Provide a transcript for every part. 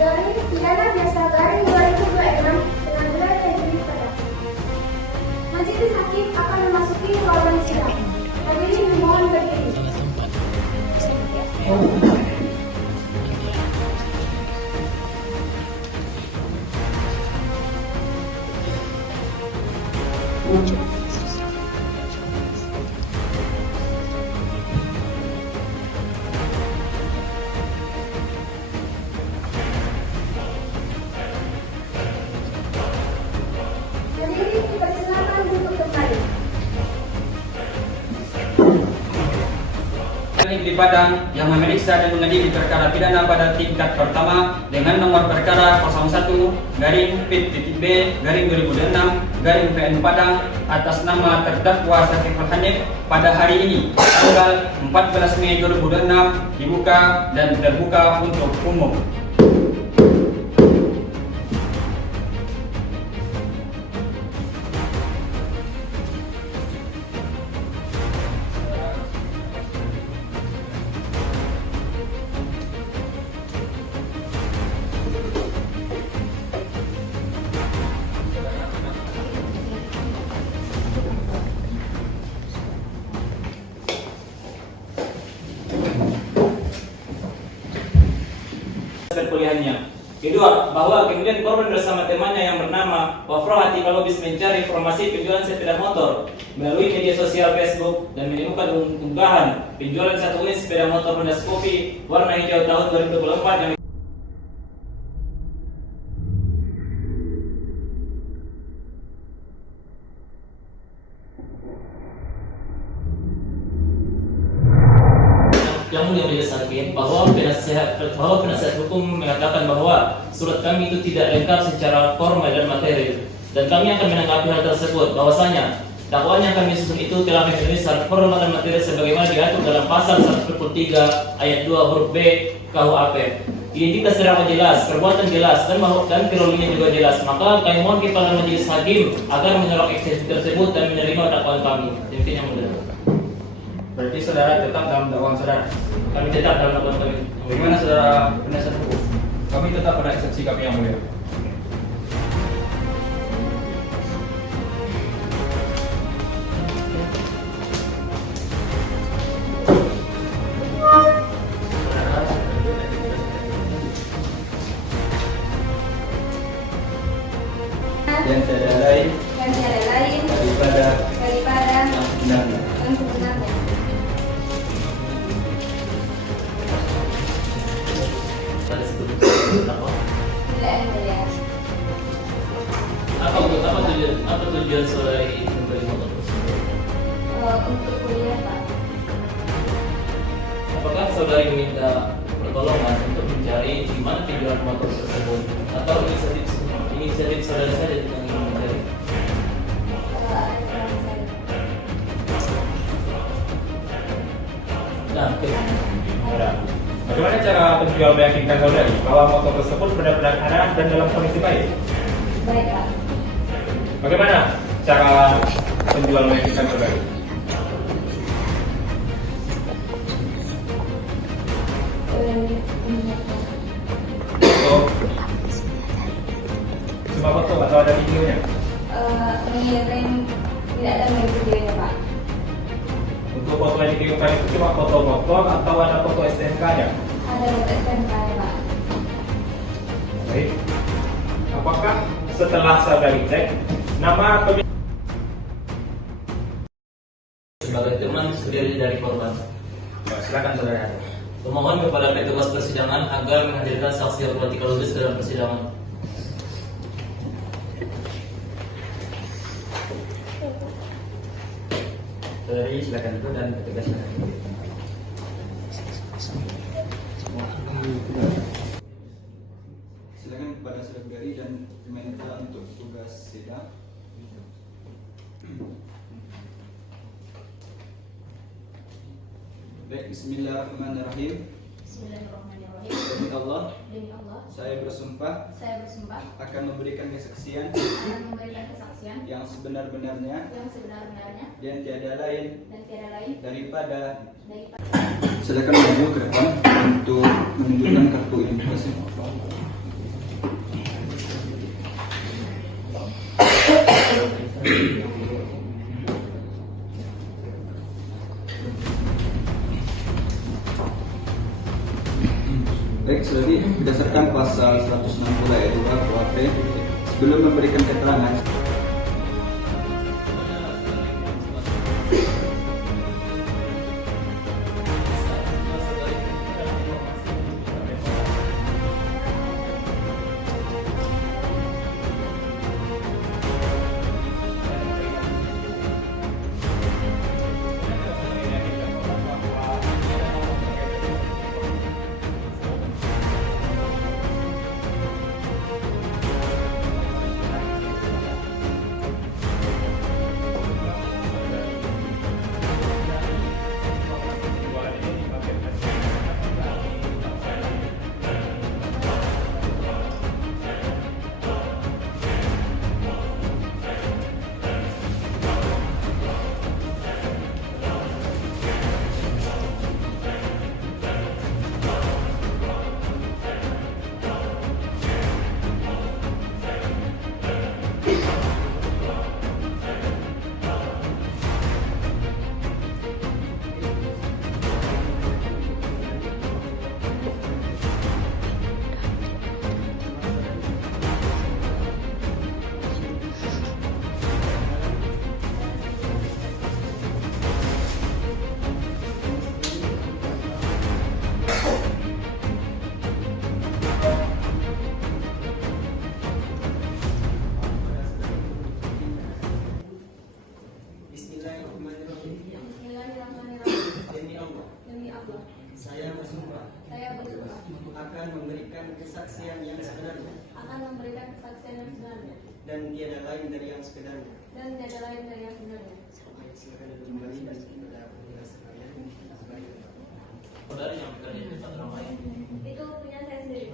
Garing pidana biasa garing 2026 dengan gelar Majelis Hakim. Majelis Hakim akan memasuki ruangan sidang. Hadirin dimohon berdiri. Hadirin dipersilakan duduk kembali. Negeri Padang yang memeriksa dan mengadili perkara pidana pada tingkat pertama dengan nomor perkara 01-B-2026-PN Padang atas nama terdakwa Saiful Hanif pada hari ini tanggal 14 Mei 2026 dibuka dan terbuka untuk umum. Perkuliahannya. Kedua, bahwa kemudian korban bersama temannya yang bernama Wafroh Atika Lubis mencari informasi penjualan sepeda motor melalui media sosial Facebook dan menemukan unggahan penjualan satu unit sepeda motor Honda Scoopy warna hijau tahun 2024 yang mulia majelis hakim bahwa penasihat hukum mengatakan bahwa surat kami itu tidak lengkap secara formal dan materi, dan kami akan menanggapi hal tersebut bahwasanya dakwaan yang kami susun itu telah memenuhi syarat formal dan materi sebagaimana diatur dalam pasal 123 ayat 2 huruf B KUHP. Identitas terdakwa jelas, perbuatan jelas, dan teorinya juga jelas. Maka kami mohon kepada majelis hakim agar menolak eksepsi tersebut dan menerima dakwaan kami. Demikian yang mulia. Berarti saudara tetap dalam dakwaan saudara. Kami tetap dalam dakwaan kami. Bagaimana saudara penasihat hukum? Kami tetap pada eksepsi kami yang mulia. Dan tiada lain daripada yang sebenarnya. yang sebenarnya. Tidak yang mulia. Apa tujuan saudara ini membeli motor tersebut? Untuk kuliah, Pak. Apakah saudari meminta pertolongan untuk mencari di mana penjualan motor tersebut, atau inisiatif saudara saja yang ingin mencari? Nah, Saudara, bagaimana cara penjual meyakinkan saudari bahwa motor tersebut benar-benar ada dan dalam kondisi baik? Baik, Pak. Bagaimana cara penjual meyakinkan saudari? Foto, cuma foto atau ada videonya? Mengirim tidak ada videonya, Pak. Untuk foto yang dikirimkan itu cuma foto motor atau ada foto STNK-nya? Ada STNK-nya, Pak. Baik. Apakah setelah saudari cek nama pemilik sebagai teman sendiri dari korban, silakan saudara. pemohon kepada petugas persidangan agar menghadirkan saksi Atika Lubis dalam persidangan. Saudari silakan duduk dan petugas silakan. Silakan kepada saudari dan diminta untuk tugas sidang. Baik, bismillahirrahmanirrahim. Bismillahirrahmanirrahim. Demi Allah, Demi Allah, saya bersumpah saya bersumpah akan memberikan kesaksian akan memberikan kesaksian yang sebenar-benarnya yang sebenar-benarnya dan tiada lain dan tiada lain daripada. daripada. Silakan maju ke depan untuk menunjukkan kartu identitasnya. Baik, Saudari, berdasarkan pasal 160 ayat 2 KUHP, sebelum memberikan keterangan saya bersumpah akan memberikan kesaksian yang sebenarnya dan tiada lain dari yang sebenarnya. Baik, silakan kembali dan kepada penjelasan sekalian. Saudari yang bekerja di tempat ramai. Itu punya saya sendiri.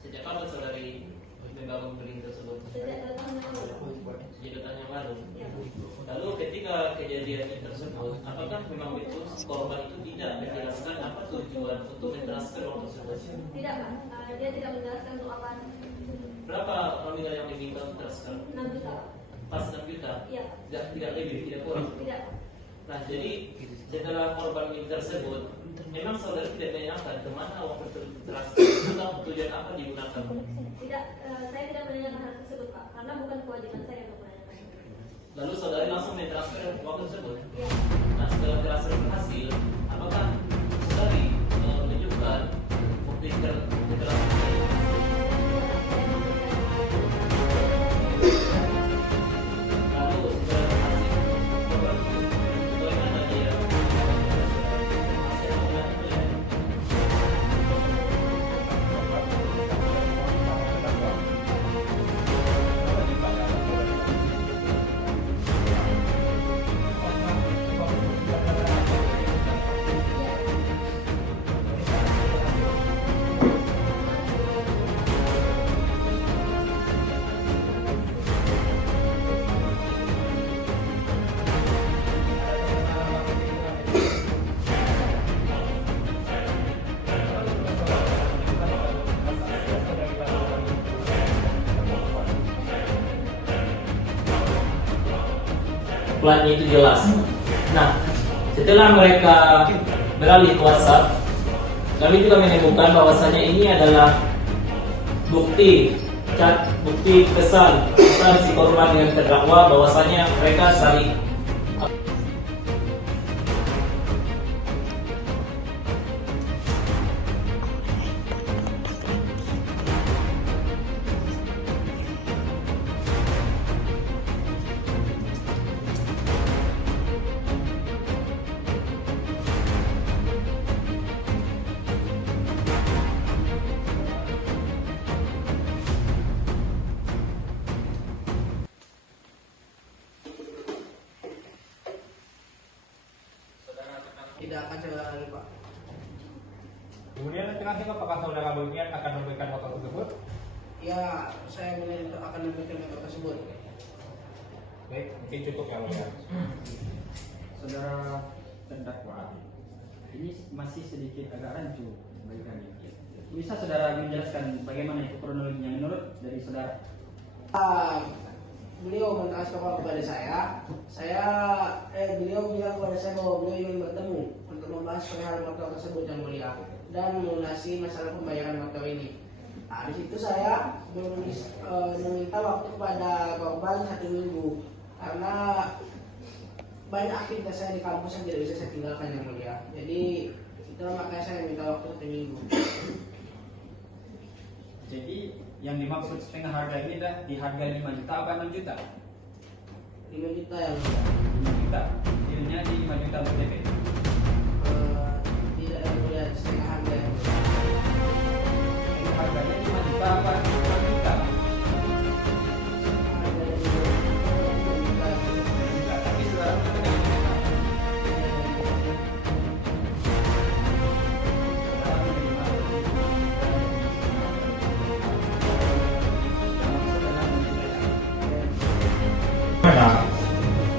Sejak kapan saudari membangun klinik tersebut? Sejak 2 tahun yang lalu. Sejak 2 tahun yang lalu. Ya. Lalu ketika kejadian tersebut, apakah memang itu korban itu tidak menjelaskan apa tujuan untuk mentransfer uang tersebut? Tidak, Pak. Dia tidak menjelaskan untuk apa. Berapa nominal yang diminta untuk transfer? 6 juta. Pas 6 juta? Iya. Tidak lebih, tidak kurang. Tidak. Nah, jadi setelah korban ini tersebut, memang saudara tidak menanyakan kemana uang tersebut transfer atau tujuan apa digunakan? Tidak, saya tidak menanyakan hal tersebut, Pak. Karena bukan kewajiban saya untuk menanyakan. Lalu saudari langsung mentransfer uang tersebut. Iya. Nah, setelah transfer berhasil, apakah saudari menunjukkan bukti keterangan? Lalu setelah berhasil, korban bagaimana dia? Masih menggunakan platnya itu jelas. Nah, setelah mereka beralih ke WhatsApp, kami juga menemukan bahwasanya ini adalah bukti chat, bukti pesan antara si korban dengan terdakwa bahwasanya mereka saling tidak akan saya lupa. Kemudian nanti apakah saudara berniat akan memberikan motor tersebut? Ya, saya akan memberikan motor tersebut. Baik, mungkin cukup ya mulia. saudara terdakwa, ini masih sedikit agak rancu bagi kami. Bisa saudara menjelaskan bagaimana itu kronologinya menurut dari saudara? Beliau mentransfer kepada beliau bilang kepada saya bahwa beliau ingin bertemu untuk membahas perihal motor tersebut yang mulia. dan melunasi masalah pembayaran motor ini. Di situ saya meminta waktu kepada korban 1 minggu karena banyak aktivitas saya di kampus yang tidak bisa saya tinggalkan, yang mulia. Jadi itulah makanya saya minta waktu 1 minggu. Jadi yang dimaksud setengah harga ini adalah di harga 5 juta apa 6 juta? 5 juta yang mulia. 5 juta. Dealnya di 5 juta untuk DP. Tidak, yang mulia, setengah harga yang mulia. Setengah harganya 5 juta apa 6 juta? Tapi saudara mengatakan ini juta.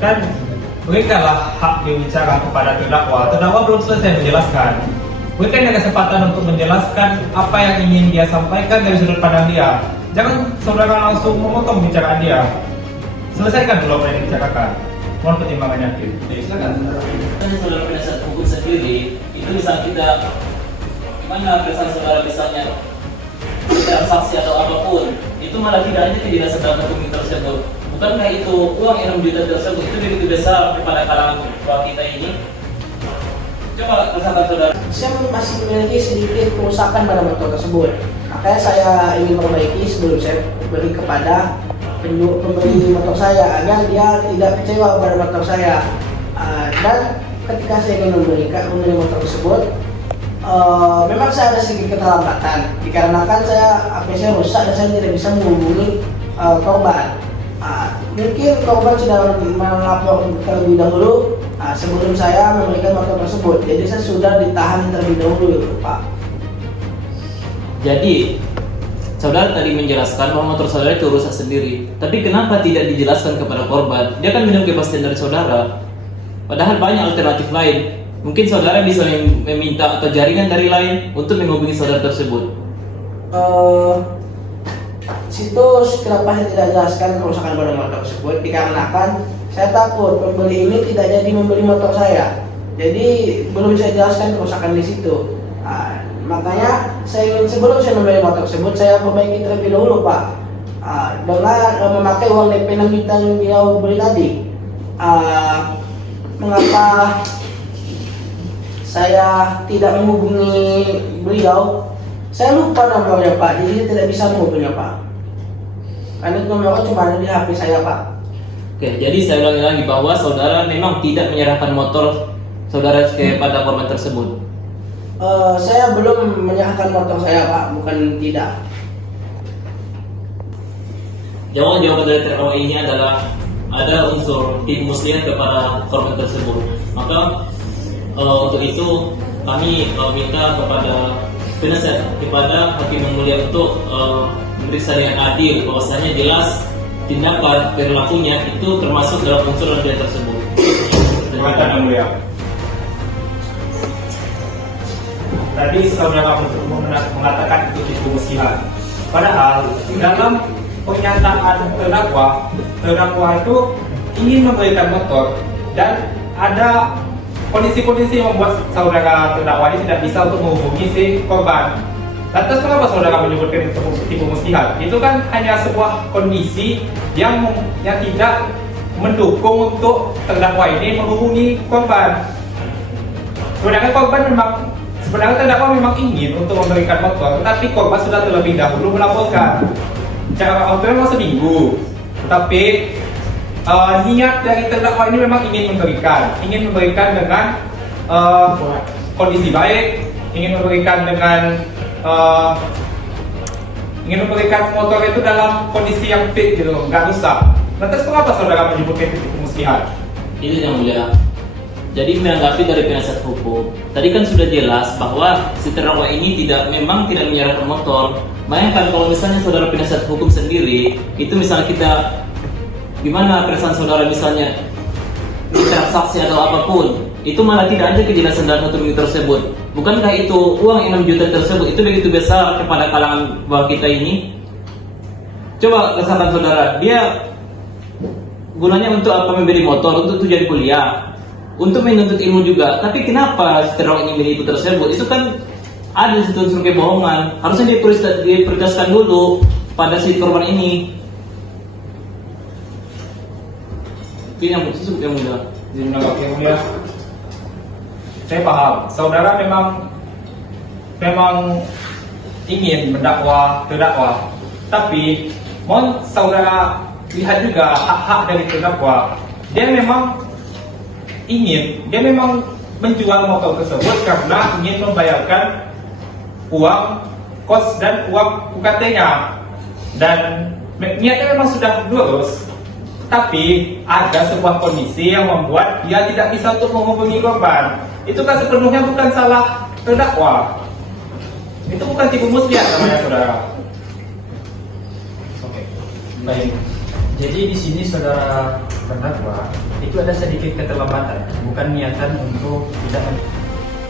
Kan berikanlah hak berbicara kepada terdakwa. Terdakwa belum selesai menjelaskan. Berikan dia kesempatan untuk menjelaskan apa yang ingin dia sampaikan dari sudut pandang dia. Jangan saudara langsung memotong bicaraan dia. Selesaikan dulu apa yang dibicarakan. Mohon pertimbangannya. Silakan. Saudara penasihat hukum sendiri itu bisa kita mana kesan saudara misalnya transaksi atau apapun itu malah tidak hanya tidak sedang hukum tersebut. Bukankah itu uang 6 juta tersebut itu begitu besar kepada kalangan bawah kita ini? Coba rasakan saudara. Saya masih memiliki sedikit kerusakan pada motor tersebut. Makanya saya ingin perbaiki sebelum saya beri kepada pembeli motor saya agar dia tidak kecewa pada motor saya. Dan ketika saya ingin membeli motor tersebut, memang saya ada sedikit keterlambatan dikarenakan HP saya rusak dan saya tidak bisa menghubungi korban. Mungkin korban sudah melapor terlebih dahulu sebelum saya memberikan motor tersebut. Jadi saya sudah ditahan terlebih dahulu, Pak. Jadi saudara tadi menjelaskan bahwa motor saudara itu rusak sendiri. Tapi kenapa tidak dijelaskan kepada korban? Dia kan minum kepastian dari saudara. Padahal banyak alternatif lain. Mungkin saudara bisa meminta atau jaringan dari lain untuk menghubungi saudara tersebut. Situ kenapa saya tidak jelaskan kerusakan pada motor tersebut dikarenakan saya takut pembeli ini tidak jadi membeli motor saya. Jadi belum saya jelaskan kerusakan di situ. Makanya saya ingin sebelum saya membeli motor tersebut saya perbaiki terlebih dahulu, Pak. Dengan memakai uang DP 6 juta yang dia beli tadi. Mengapa saya tidak menghubungi beliau? Saya lupa nomornya, Pak. Jadi saya tidak bisa menghubunginya, Pak. Karena nomornya cuma ada di HP saya, Pak. Oke, jadi saya ulangi lagi bahwa saudara memang tidak menyerahkan motor saudara kepada korban tersebut. Saya belum menyerahkan motor saya, Pak. Bukan tidak. Jawaban dari terdakwa ini adalah ada unsur tipu muslihat kepada korban tersebut. Maka untuk itu kami minta kepada penasihat kepada hakim yang mulia untuk memeriksa dengan adil bahwasanya jelas tindakan perilakunya itu termasuk dalam unsur yang tersebut. Perkataan yang mulia. Tadi saudara mengatakan itu tipu muslihat. Padahal dalam pernyataan terdakwa itu ingin memberikan motor dan ada kondisi-kondisi yang membuat saudara terdakwa ini tidak bisa untuk menghubungi si korban. Lantas kenapa saudara menyebutkan itu tipu muslihat? Itu kan hanya sebuah kondisi yang tidak mendukung untuk terdakwa ini menghubungi korban. Sebenarnya terdakwa memang ingin untuk memberikan motor, tetapi korban sudah terlebih dahulu melaporkan. Cara waktunya memang seminggu, tapi niat dari terdakwa ini memang ingin memberikan dengan kondisi baik, ingin memberikan motor itu dalam kondisi yang fit gitu, nggak rusak. Lantas kenapa saudara menyebutkan itu muslihat? Itu yang mulia. Jadi menanggapi dari penasihat hukum, tadi kan sudah jelas bahwa si terdakwa ini memang tidak menyerahkan motor. Bayangkan kalau misalnya saudara penasihat hukum sendiri, itu misalnya kita gimana perasaan saudara misalnya di transaksi atau apapun, itu malah tidak ada kejelasan dalam hukum tersebut. Bukankah itu uang 6 juta tersebut itu begitu besar kepada kalangan bawah kita ini? Coba rasakan saudara, dia gunanya untuk apa? Membeli motor, untuk tujuan kuliah, untuk menuntut ilmu juga. Tapi kenapa terdakwa ini beli itu tersebut? Itu kan ada di situ unsur kebohongan. Harusnya diprioritaskan dulu pada si korban ini. Ini yang mudah. Jadi menanggapi yang mulia, saya paham. Saudara memang ingin mendakwa terdakwa, tapi mohon saudara lihat juga hak-hak dari terdakwa. Dia memang menjual motor tersebut karena ingin membayarkan uang kos dan uang UKT-nya, dan niatnya memang sudah lurus. Tapi ada sebuah kondisi yang membuat dia tidak bisa untuk menghubungi korban. Itu kan sepenuhnya bukan salah terdakwa. Itu bukan tipu muslihat namanya, saudara. Oke, baik. Jadi di sini saudara terdakwa itu ada sedikit keterlambatan, bukan niatan untuk tidak.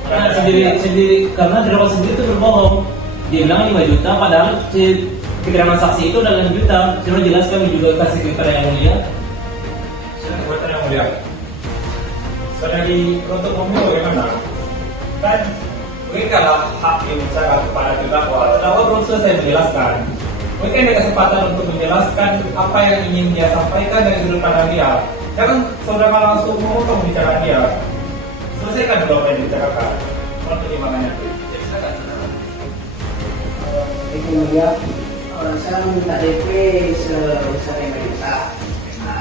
Karena sendiri karena terdakwa sendiri itu berbohong. Dia bilang 5 juta, padahal si keterangan saksi itu adalah 6 juta. Sudah jelas kami juga kasih kepada yang mulia. Silakan buatan yang mulia. Selagi untuk umum bagaimana? Kan berikanlah hak yang bicara kepada terdakwa. Terdakwa belum selesai menjelaskan. Mungkin ada kesempatan untuk menjelaskan apa yang ingin dia sampaikan dari sudut pandang dia. Jangan saudara langsung memotong bicara dia. Selesaikan dulu apa yang dibicarakan. Mohon pertimbangannya. Silakan. Itu mulia, saya minta DP sebesar 5 juta.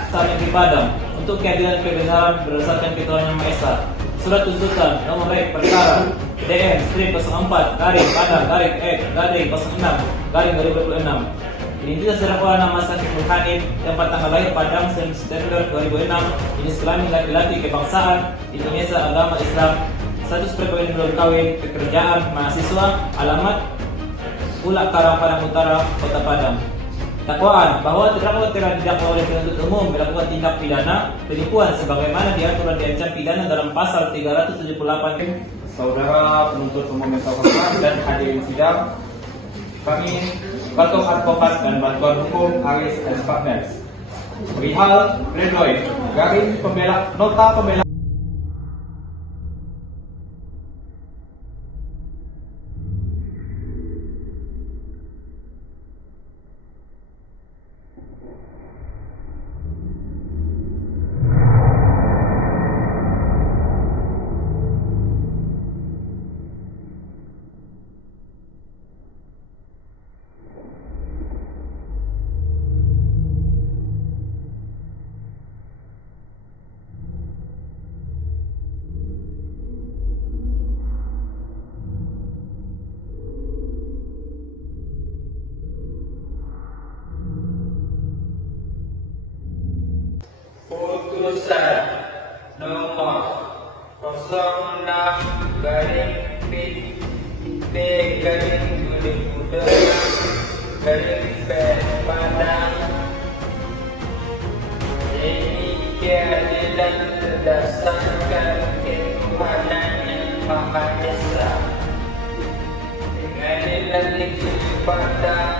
Saling dipadam untuk keadilan kebenaran berdasarkan ketuhanan yang Maha Esa. Surat tuntutan nomor perkara DM strip 04 garing Padang garing garing 06 garing 2026. Identitas terdakwa nama Saiful Hanif, tempat tanggal lahir Padang 9 September 2006, jenis kelamin laki-laki, kebangsaan Indonesia, agama Islam, status perkawinan belum kawin, pekerjaan mahasiswa, alamat Ulak Karang Padang Utara, Kota Padang. Dakwaan bahwa terdakwa telah didakwa oleh penuntut umum melakukan tindak pidana penipuan sebagaimana diatur dan diancam pidana dalam pasal 378. Saudara penuntut umum yang terhormat dan hadirin sidang, kami Batok Advokat dan Bantuan Hukum Aris and Partners perihal pledoi garing nota pembela Putusan nomor 06 garing P garing 2002 garing P Padang keadilan berdasarkan ketuhanan yang Maha Esa. Pengadilan Negeri Padang